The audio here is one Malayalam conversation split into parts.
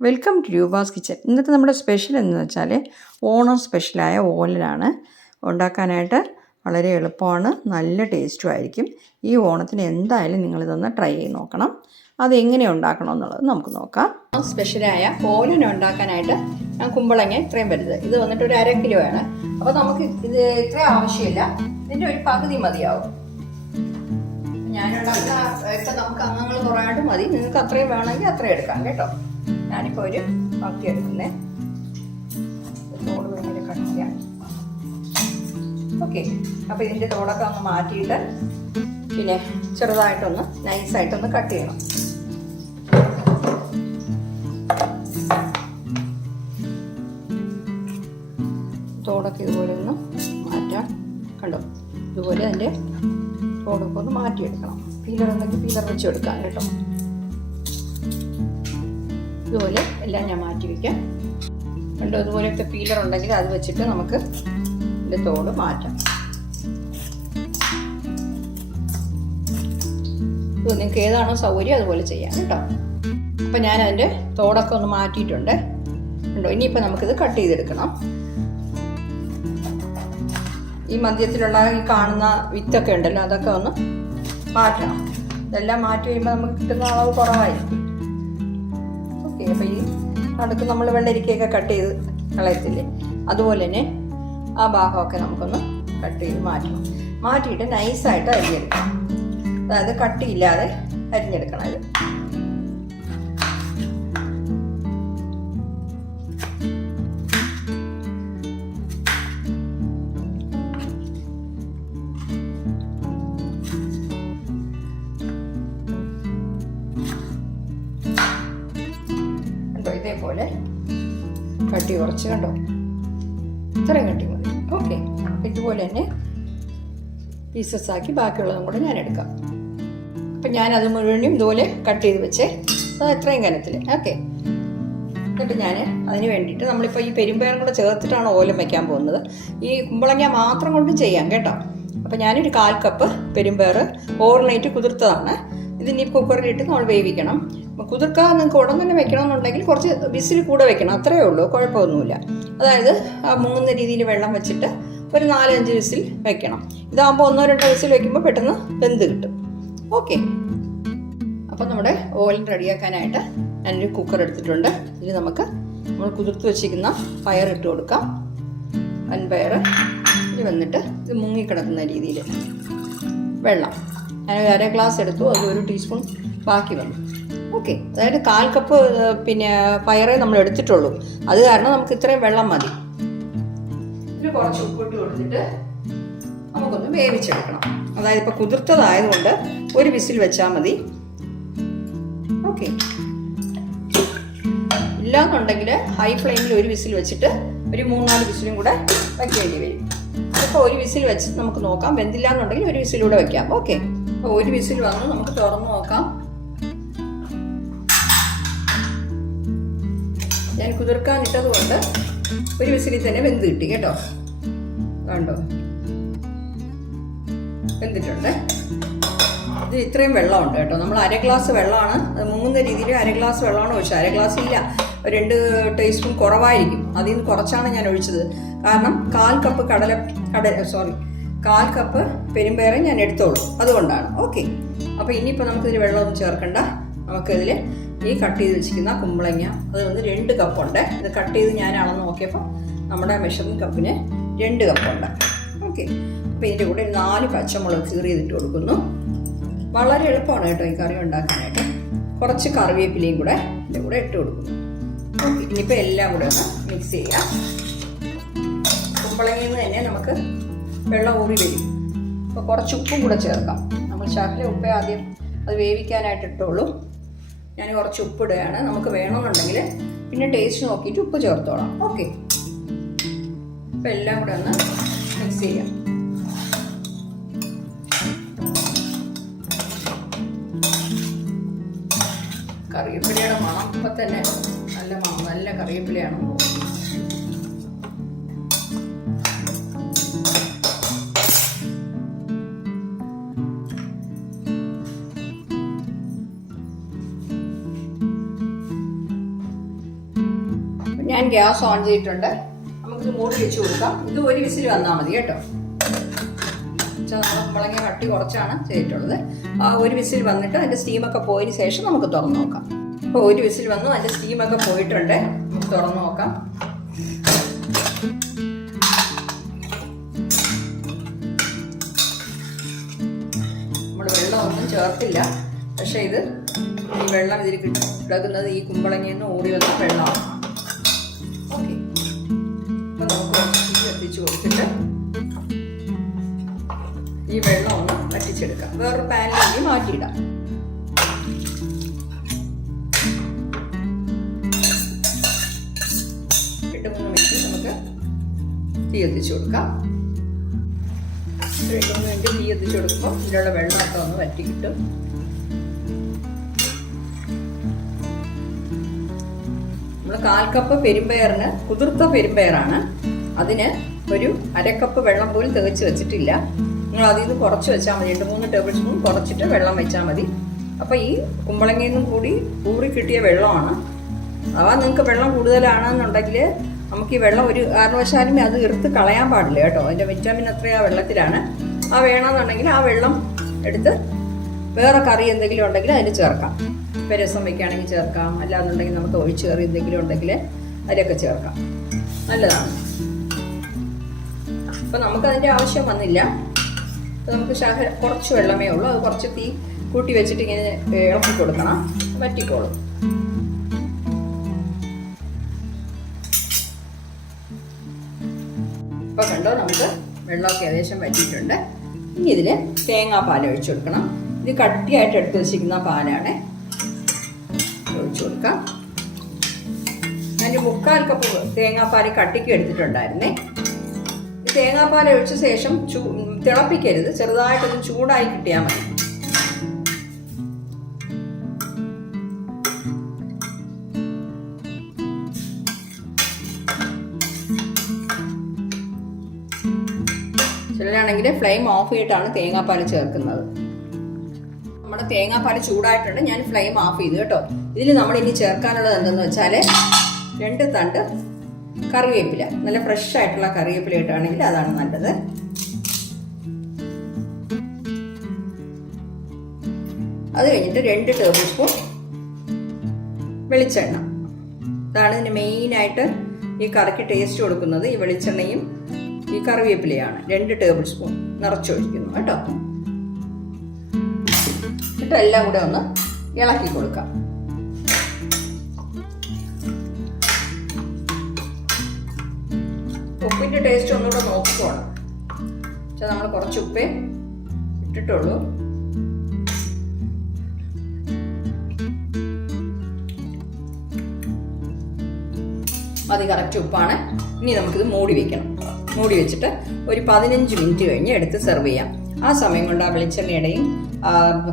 വെൽക്കം ടു രൂപാസ് കിച്ചൻ ഇന്നത്തെ നമ്മുടെ സ്പെഷ്യൽ എന്ന് വെച്ചാൽ ഓണം സ്പെഷ്യലായ ഓലനാണ്. ഉണ്ടാക്കാനായിട്ട് വളരെ എളുപ്പമാണ്. നല്ല ടേസ്റ്റും ആയിരിക്കും. ഈ ഓണത്തിന് എന്തായാലും നിങ്ങളിതൊന്ന് ട്രൈ ചെയ്ത് നോക്കണം. അത് എങ്ങനെ ഉണ്ടാക്കണം എന്നുള്ളത് നമുക്ക് നോക്കാം. സ്പെഷ്യലായ ഓലൻ ഉണ്ടാക്കാനായിട്ട് ഞാൻ കുമ്പളങ്ങ ഇത്രയും വരുത് ഇത് വന്നിട്ട് ഒരു അര കിലോ ആണ്. അപ്പോൾ നമുക്ക് ഇത് ഇത്ര ആവശ്യമില്ല. ഇതിന്റെ ഒരു പകുതി മതിയാവും. ഞാനുണ്ടാക്കുന്ന ഇപ്പം നമുക്ക് അംഗങ്ങൾ കുറവായിട്ട് മതി. നിങ്ങൾക്ക് അത്രയും വേണമെങ്കിൽ അത്രയും എടുക്കാം കേട്ടോ. ഞാനിപ്പോൾ ഒരു ബാക്കി എടുക്കുന്നേ. ഓക്കെ. അപ്പോൾ ഇതിന്റെ തോടൊക്കെ ഒന്ന് മാറ്റിയിട്ട് പിന്നെ ചെറുതായിട്ടൊന്ന് നൈസായിട്ടൊന്ന് കട്ട് ചെയ്യണം. തോടൊക്കെ ഇതുപോലെ ഒന്ന് മാറ്റാം. കണ്ടോ? ഇതുപോലെ അതിന്റെ തോടൊക്കെ ഒന്ന് മാറ്റിയെടുക്കണം. പീലർ ഉണ്ടെങ്കിൽ പീലർ വെച്ച് എടുക്കാം കേട്ടോ. ഇതുപോലെ എല്ലാം ഞാൻ മാറ്റി വയ്ക്കാം കണ്ടോ? ഇതുപോലെയൊക്കെ പീലർ ഉണ്ടെങ്കിൽ അത് വെച്ചിട്ട് നമുക്ക് ഇതിന്റെ തോട് മാറ്റാം. നിങ്ങൾക്ക് ഏതാണോ സൗകര്യം അതുപോലെ ചെയ്യാം കേട്ടോ. അപ്പം ഞാൻ അതിന്റെ തോടൊക്കെ ഒന്ന് മാറ്റിയിട്ടുണ്ട്. ഉണ്ടോ ഇനിയിപ്പോൾ നമുക്കിത് കട്ട് ചെയ്തെടുക്കണം. ഈ മദ്യത്തിലുള്ള ഈ കാണുന്ന വിത്തൊക്കെ ഉണ്ടല്ലോ അതൊക്കെ ഒന്ന് മാറ്റണം. ഇതെല്ലാം മാറ്റി കഴിയുമ്പോൾ നമുക്ക് കിട്ടുന്ന അളവ് കുറവായിരിക്കും. ഓക്കെ അപ്പോൾ ഈ നടുക്ക് നമ്മൾ വെള്ളരിക്കയൊക്കെ കട്ട് ചെയ്ത് കളയത്തില്ലേ? അതുപോലെ തന്നെ ആ ഭാഗമൊക്കെ നമുക്കൊന്ന് കട്ട് ചെയ്ത് മാറ്റണം. മാറ്റിയിട്ട് നൈസായിട്ട് അരിഞ്ഞെടുക്കണം അതായത് കട്ടിയില്ലാതെ അരിഞ്ഞെടുക്കണം കട്ടി കുറച്ച് കണ്ടോ? ഇത്രയും കട്ടി മതി. ഓക്കെ ഇതുപോലെ തന്നെ പീസസ് ആക്കി ബാക്കിയുള്ളതും കൂടെ ഞാൻ എടുക്കാം. അപ്പം ഞാനത് മുഴുവനും ഇതുപോലെ കട്ട് ചെയ്ത് വെച്ചേ. അത് എത്രയും കനത്തിൽ ഓക്കെ എന്നിട്ട് ഞാൻ അതിന് വേണ്ടിയിട്ട് നമ്മളിപ്പോൾ ഈ പെരുമ്പയറും കൂടെ ചേർത്തിട്ടാണ് ഓലം വയ്ക്കാൻ പോകുന്നത്. ഈ കുമ്പളങ്ങ മാത്രം കൊണ്ട് ചെയ്യാം കേട്ടോ. അപ്പോൾ ഞാനൊരു കാൽ കപ്പ് പെരുമ്പയർ ഓവർനൈറ്റ് കുതിർത്തതാണ്. ഇതിനി കുക്കറിലിട്ട് നമ്മൾ വേവിക്കണം. കുതിർക്കാതെ നിങ്ങൾക്ക് ഉടൻ തന്നെ വെക്കണമെന്നുണ്ടെങ്കിൽ കുറച്ച് വിസിൽ കൂടെ വെക്കണം. അത്രയേ ഉള്ളൂ. കുഴപ്പമൊന്നുമില്ല. അതായത് മുങ്ങുന്ന രീതിയിൽ വെള്ളം വെച്ചിട്ട് ഒരു നാലഞ്ച് ബിസിൽ വെക്കണം. ഇതാകുമ്പോൾ ഒന്നോ രണ്ടോ വിസിൽ വെക്കുമ്പോൾ പെട്ടെന്ന് വെന്ത് കിട്ടും. ഓക്കെ. അപ്പോൾ നമ്മുടെ ഓയിൽ റെഡിയാക്കാനായിട്ട് ഞാനൊരു കുക്കർ എടുത്തിട്ടുണ്ട്. ഇതിൽ നമുക്ക് നമ്മൾ കുതിർത്ത് വെച്ചിരിക്കുന്ന പയർ ഇട്ട് കൊടുക്കാം. വൻപയർ ഇത് വന്നിട്ട് ഇത് മുങ്ങിക്കിടക്കുന്ന രീതിയിൽ വെള്ളം. ഞാൻ ഒരു അര ഗ്ലാസ് എടുത്തു അത് ഒരു ടീസ്പൂൺ ബാക്കി വന്നു. ഓക്കെ. അതായത് കാൽ കപ്പ് പിന്നെ പയറേ നമ്മൾ എടുത്തിട്ടുള്ളൂ. അത് കാരണം നമുക്ക് ഇത്രയും വെള്ളം മതി. ഇതിൽ കുറച്ച് ഉപ്പിട്ട് കൊടുത്തിട്ട് നമുക്കൊന്ന് വേവിച്ചെടുക്കണം. അതായത് ഇപ്പോൾ കുതിർത്തതായതുകൊണ്ട് ഒരു വിസിൽ വെച്ചാൽ മതി. ഓക്കെ. ഇല്ലാന്നുണ്ടെങ്കിൽ ഹൈ ഫ്ലെയിമിൽ ഒരു വിസിൽ വെച്ചിട്ട് ഒരു മൂന്നാൽ വിസിലും കൂടെ വെക്കേണ്ടി വരും. അപ്പോൾ ഒരു വിസിൽ വെച്ച് നമുക്ക് നോക്കാം. വെന്തില്ല എന്നുണ്ടെങ്കിൽ ഒരു വിസിലൂടെ വെക്കാം. ഓക്കെ. അപ്പോൾ ഒരു വിസിൽ വന്ന്. നമുക്ക് തുറന്നു നോക്കാം. ഞാൻ കുതിർക്കാൻ ഇട്ടത് കൊണ്ട് ഒരു വിസിലിൽ തന്നെ വെന്ത് കിട്ടി കേട്ടോ. കണ്ടോ? വെന്തിട്ടുണ്ട്. ഇത് ഇത്രയും വെള്ളമുണ്ട് കേട്ടോ. നമ്മൾ അര ഗ്ലാസ് വെള്ളമാണ്. അത് മുങ്ങുന്ന രീതിയിൽ അര ഗ്ലാസ് വെള്ളമാണ് ഒഴിച്ചത്. അര ഗ്ലാസ് ഇല്ല. രണ്ട് ടീസ്പൂൺ കുറവായിരിക്കും. അതിൽ നിന്ന് കുറച്ചാണ് ഞാൻ ഒഴിച്ചത്. കാരണം കാൽ കപ്പ് കടല കടല സോറി കാൽ കപ്പ് പെരുമ്പയറും ഞാൻ എടുത്തോളൂ. അതുകൊണ്ടാണ്. ഓക്കെ. അപ്പോൾ ഇനിയിപ്പോൾ നമുക്കിതിൽ വെള്ളമൊന്നും ചേർക്കണ്ട. നമുക്കിതിൽ ഈ കട്ട് ചെയ്ത് വെച്ചിരിക്കുന്ന കുമ്പളങ്ങ അത് വന്ന് രണ്ട് കപ്പുണ്ട് ഇത് കട്ട് ചെയ്ത് ഞാൻ അളന്ന് നോക്കിയപ്പോൾ നമ്മുടെ മെഷറിംഗ് കപ്പിന് രണ്ട് കപ്പുണ്ട് ഓക്കെ. അപ്പോൾ ഇതിന്റെ കൂടെ നാല് പച്ചമുളക് കീറി ചെയ്തിട്ട് കൊടുക്കുന്നു. വളരെ എളുപ്പമാണ് കേട്ടോ ഈ കറി ഉണ്ടാക്കാനായിട്ട്. കുറച്ച് കറിവേപ്പിലയും കൂടെ ഇതിന്റെ കൂടെ ഇട്ട് കൊടുക്കുന്നു. ഓക്കെ. ഇനിയിപ്പോൾ എല്ലാം കൂടെ ഒന്ന് മിക്സ് ചെയ്യാം. കുമ്പളങ്ങയിൽ നിന്ന് തന്നെ നമുക്ക് വെള്ളം ഊറി വരും. അപ്പോൾ കുറച്ച് ഉപ്പും കൂടെ ചേർക്കാം. നമ്മൾ ശകല ഉപ്പേ ആദ്യം അത് വേവിക്കാനായിട്ട് ഇട്ടുള്ളൂ ഞാൻ കുറച്ച് ഉപ്പിടുകയാണ് നമുക്ക് വേണമെന്നുണ്ടെങ്കിൽ പിന്നെ ടേസ്റ്റ് നോക്കിയിട്ട് ഉപ്പ് ചേർത്തോളാം. ഓക്കെ അപ്പം എല്ലാം കൂടെ ഒന്ന് മിക്സ് ചെയ്യാം. കറിവേപ്പിലയുടെ മണം ഇപ്പം തന്നെ നല്ല മണം നല്ല കറിവേപ്പിലയാണ്. ഞാൻ ഗ്യാസ് ഓൺ ചെയ്തിട്ടുണ്ട്. നമുക്കിത് മൂടി വെച്ച് കൊടുക്കാം. ഇത് ഒരു വിസിൽ വന്നാൽ മതി കേട്ടോ. മുളങ്ങിയ കട്ടി കുറച്ചാണ് ചെയ്തിട്ടുള്ളത്. ആ ഒരു വിസിൽ വന്നിട്ട് അതിന്റെ സ്റ്റീമൊക്കെ പോയതിന് ശേഷം നമുക്ക് തുറന്നു നോക്കാം. അപ്പോൾ ഒരു വിസിൽ വന്നു അതിന്റെ സ്റ്റീമൊക്കെ പോയിട്ടുണ്ട്. നമുക്ക് തുറന്നു നോക്കാം. നമ്മൾ വെള്ളമൊന്നും ചേർത്തില്ല. പക്ഷേ ഇത് ഈ വെള്ളം ഇതിൽ കിടക്കുന്നത് ഈ കുമ്പളങ്ങിന്ന് ഓടി വന്ന വെള്ളമാണ്. തീ കൊടുത്തിട്ട് ഈ വെള്ളം ഒന്ന് വറ്റിച്ചെടുക്കാം. വേറൊരു പാനിലേക്ക് മാറ്റിയിടാം. രണ്ട് മൂന്ന് മിനിറ്റ് നമുക്ക് തീ എത്തിച്ചു കൊടുക്കാം. രണ്ട് മൂന്ന് മിനിറ്റ് തീ എത്തിച്ചു കൊടുക്കുമ്പോൾ ഇതിലുള്ള വെള്ളമൊക്കെ ഒന്ന് വറ്റി കിട്ടും. നമ്മൾ കാൽ കപ്പ് പെരുമ്പയറിന് കുതിർത്ത പെരുമ്പയറാണ് അതിന് ഒരു അരക്കപ്പ് വെള്ളം പോലും തികച്ച് വെച്ചിട്ടില്ല. നിങ്ങൾ അതിൽ നിന്ന് കുറച്ച് വെച്ചാൽ മതി. രണ്ട് മൂന്ന് ടേബിൾ സ്പൂൺ കുറച്ചിട്ട് വെള്ളം വെച്ചാൽ മതി. അപ്പോൾ ഈ കുമ്പളങ്ങയിൽ നിന്നും കൂടി ഊറി കിട്ടിയ വെള്ളമാണ്. അഥവാ നിങ്ങൾക്ക് വെള്ളം കൂടുതലാണെന്നുണ്ടെങ്കിൽ നമുക്ക് ഈ വെള്ളം ഒരു കാരണവശാലും അത് എടുത്ത് കളയാൻ പാടില്ല കേട്ടോ. അതിന്റെ വിറ്റാമിൻ അത്രയും ആ വെള്ളത്തിലാണ്. ആ വേണമെന്നുണ്ടെങ്കിൽ ആ വെള്ളം എടുത്ത് വേറെ കറി എന്തെങ്കിലും ഉണ്ടെങ്കിൽ അതിന് ചേർക്കാം. ഇപ്പം രസം വയ്ക്കുകയാണെങ്കിൽ ചേർക്കാം. അല്ലാന്നുണ്ടെങ്കിൽ നമുക്ക് ഒഴിച്ച് കറി എന്തെങ്കിലും ഉണ്ടെങ്കിൽ അതിലൊക്കെ ചേർക്കാം. നല്ലതാണ്. അപ്പം നമുക്കതിന്റെ ആവശ്യം വന്നില്ല. നമുക്ക് ശാഖ കുറച്ച് വെള്ളമേ ഉള്ളൂ. അത് കുറച്ച് തീ കൂട്ടി വെച്ചിട്ട് ഇങ്ങനെ ഇളക്കി കൊടുക്കണം. വറ്റിക്കോളും. ഇപ്പൊ കണ്ടോ നമുക്ക് വെള്ളമൊക്കെ ഏകദേശം വറ്റിയിട്ടുണ്ട്. ഇനി ഇതിന് തേങ്ങാപ്പാൽ ഒഴിച്ചു കൊടുക്കണം. ഇത് കട്ടിയായിട്ട് എടുത്ത് വെച്ചിരിക്കുന്ന പാലാണ്. ഒഴിച്ചു കൊടുക്കാം. ഞാൻ മുക്കാൽ കപ്പ് തേങ്ങാപ്പാൽ കട്ടിക്ക് എടുത്തിട്ടുണ്ടായിരുന്നേ. തേങ്ങാപ്പാൽ ഒഴിച്ച ശേഷം ചൂ തിളപ്പിക്കരുത്. ചെറുതായിട്ടൊന്ന് ചൂടായി കിട്ടിയാൽ മതി. ചിലരാണെങ്കിൽ ഫ്ലെയിം ഓഫ് ചെയ്തിട്ടാണ് തേങ്ങാപ്പാൽ ചേർക്കുന്നത്. നമ്മുടെ തേങ്ങാപ്പാൽ ചൂടായിട്ടുണ്ട്. ഞാൻ ഫ്ലെയിം ഓഫ് ചെയ്തു കേട്ടോ. ഇതിൽ നമ്മൾ ഇനി ചേർക്കാനുള്ളത് എന്തെന്ന് വെച്ചാൽ രണ്ട് തണ്ട് കറിവേപ്പില. നല്ല ഫ്രഷ് ആയിട്ടുള്ള കറിവേപ്പില ഇട്ടാണെങ്കിൽ അതാണ് നല്ലത്. അത് കഴിഞ്ഞിട്ട് രണ്ട് ടേബിൾ സ്പൂൺ വെളിച്ചെണ്ണ. ഇതാണ് ഇതിന് മെയിനായിട്ട് ഈ കറിക്ക് ടേസ്റ്റ് കൊടുക്കുന്നത്. ഈ വെളിച്ചെണ്ണയും ഈ കറിവേപ്പിലയാണ്. രണ്ട് ടേബിൾ സ്പൂൺ നിറച്ചൊഴിക്കുന്നു കേട്ടോ. എന്നിട്ട് എല്ലാം കൂടെ ഒന്ന് ഇളക്കി കൊടുക്കാം. ഉപ്പിന്റെ ടേസ്റ്റ് ഒന്നുകൂടെ നോക്കിക്കോണം. പക്ഷെ നമ്മൾ കുറച്ച് ഉപ്പേ ഇട്ടിട്ടുള്ളൂ. മതി കറക്റ്റ് ഉപ്പാണ്. ഇനി നമുക്കിത് മൂടി വെക്കണം. മൂടി വെച്ചിട്ട് ഒരു പതിനഞ്ച് മിനിറ്റ് കഴിഞ്ഞ് എടുത്ത് സെർവ് ചെയ്യാം. ആ സമയം കൊണ്ട് ആ വെളിച്ചെണ്ണയുടെയും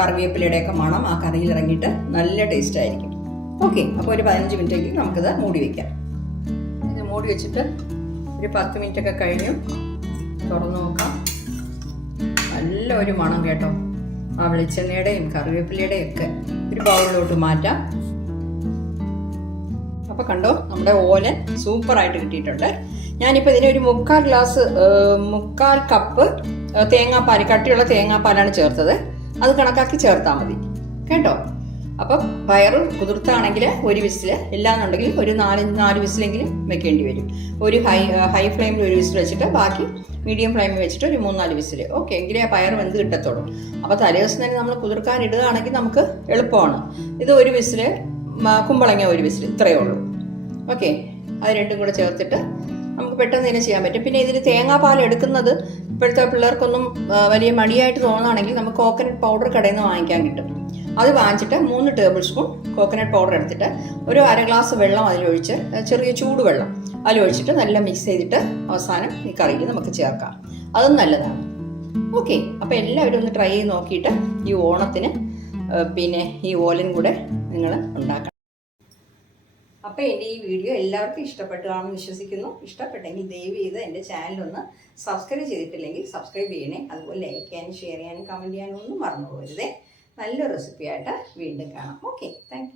കറിവേപ്പിലയുടെയൊക്കെ മണം ആ കറിയിൽ ഇറങ്ങിയിട്ട് നല്ല ടേസ്റ്റ് ആയിരിക്കും. ഓക്കെ അപ്പോൾ ഒരു പതിനഞ്ച് മിനിറ്റെങ്കിലും നമുക്കിത് മൂടി വെക്കാം. മൂടി വെച്ചിട്ട് ഒരു പത്ത് മിനിറ്റ് ഒക്കെ കഴിഞ്ഞു. തുറന്നു നോക്കാം. നല്ല ഒരു മണം കേട്ടോ. ആ വെളിച്ചെണ്ണയുടെയും കറിവേപ്പിലയുടെയും ഒക്കെ ഒരു ബൗളിലോട്ട് മാറ്റാം. അപ്പോൾ കണ്ടോ നമ്മുടെ ഓലൻ സൂപ്പറായിട്ട് കിട്ടിയിട്ടുണ്ട്. ഞാനിപ്പോൾ ഇതിന് ഒരു മുക്കാൽ ഗ്ലാസ് മുക്കാൽ കപ്പ് തേങ്ങാപ്പാൽ കട്ടിയുള്ള തേങ്ങാപ്പാലാണ് ചേർത്തത്. അത് കണക്കാക്കി ചേർത്താൽ മതി. കേട്ടോ? അപ്പം പയറ് കുതിർത്താണെങ്കിൽ ഒരു വിസിൽ ഇല്ലാന്നുണ്ടെങ്കിൽ ഒരു നാല് നാല് വിസിലെങ്കിലും വെക്കേണ്ടി വരും. ഒരു ഹൈ ഹൈ ഫ്ലെയിമിൽ ഒരു വിസിൽ വെച്ചിട്ട് ബാക്കി മീഡിയം ഫ്ലെയിമിൽ വെച്ചിട്ട് ഒരു മൂന്നാൽ വിസിൽ ഓക്കെ എങ്കിലേ ആ പയർ വെന്ത് കിട്ടത്തുള്ളൂ. അപ്പോൾ തലേദിവസം തന്നെ നമ്മൾ കുതിർക്കാൻ ഇടുകയാണെങ്കിൽ നമുക്ക് എളുപ്പമാണ്. ഇത് ഒരു വിസിൽ കുമ്പളങ്ങ ഒരു വിസിൽ ഇത്രയേ ഉള്ളൂ. ഓക്കെ അത് രണ്ടും കൂടെ ചേർത്തിട്ട് നമുക്ക് പെട്ടെന്ന് തന്നെ ചെയ്യാൻ പറ്റും. പിന്നെ ഇതിൽ തേങ്ങാപ്പാൽ എടുക്കുന്നത് ഇപ്പോഴത്തെ പിള്ളേർക്കൊന്നും വലിയ മടിയായിട്ട് തോന്നുകയാണെങ്കിൽ നമുക്ക് കോക്കനട്ട് പൗഡർ കടയിൽ നിന്ന് വാങ്ങിക്കാൻ കിട്ടും. അത് വാങ്ങിച്ചിട്ട് മൂന്ന് ടേബിൾ സ്പൂൺ കോക്കനട്ട് പൗഡർ എടുത്തിട്ട് ഒരു അര ഗ്ലാസ് വെള്ളം അതിലൊഴിച്ച് ചെറിയ ചൂടുവെള്ളം അതിലൊഴിച്ചിട്ട് നല്ല മിക്സ് ചെയ്തിട്ട് അവസാനം ഈ കറിയിൽ നമുക്ക് ചേർക്കാം. അതും നല്ലതാണ്. ഓക്കെ അപ്പോൾ എല്ലാവരും ഒന്ന് ട്രൈ ചെയ്ത് നോക്കിയിട്ട് ഈ ഓണത്തിന് പിന്നെ ഈ ഓലൻ കൂടെ നിങ്ങൾ ഉണ്ടാക്കണം. അപ്പോൾ എന്റെ ഈ വീഡിയോ എല്ലാവർക്കും ഇഷ്ടപ്പെട്ടു കാണുമെന്ന് വിശ്വസിക്കുന്നു. ഇഷ്ടപ്പെട്ടെങ്കിൽ ദയവ് ചെയ്ത് എന്റെ ചാനലൊന്ന് സബ്സ്ക്രൈബ് ചെയ്തിട്ടില്ലെങ്കിൽ സബ്സ്ക്രൈബ് ചെയ്യണേ. അതുപോലെ ലൈക്ക് ചെയ്യാനും ഷെയർ ചെയ്യാനും കമന്റ് ചെയ്യാനും ഒന്നും മറന്നു പോകരുതേ. നല്ലൊരു റെസിപ്പിയായിട്ട് വീണ്ടും കാണാം. Okay thank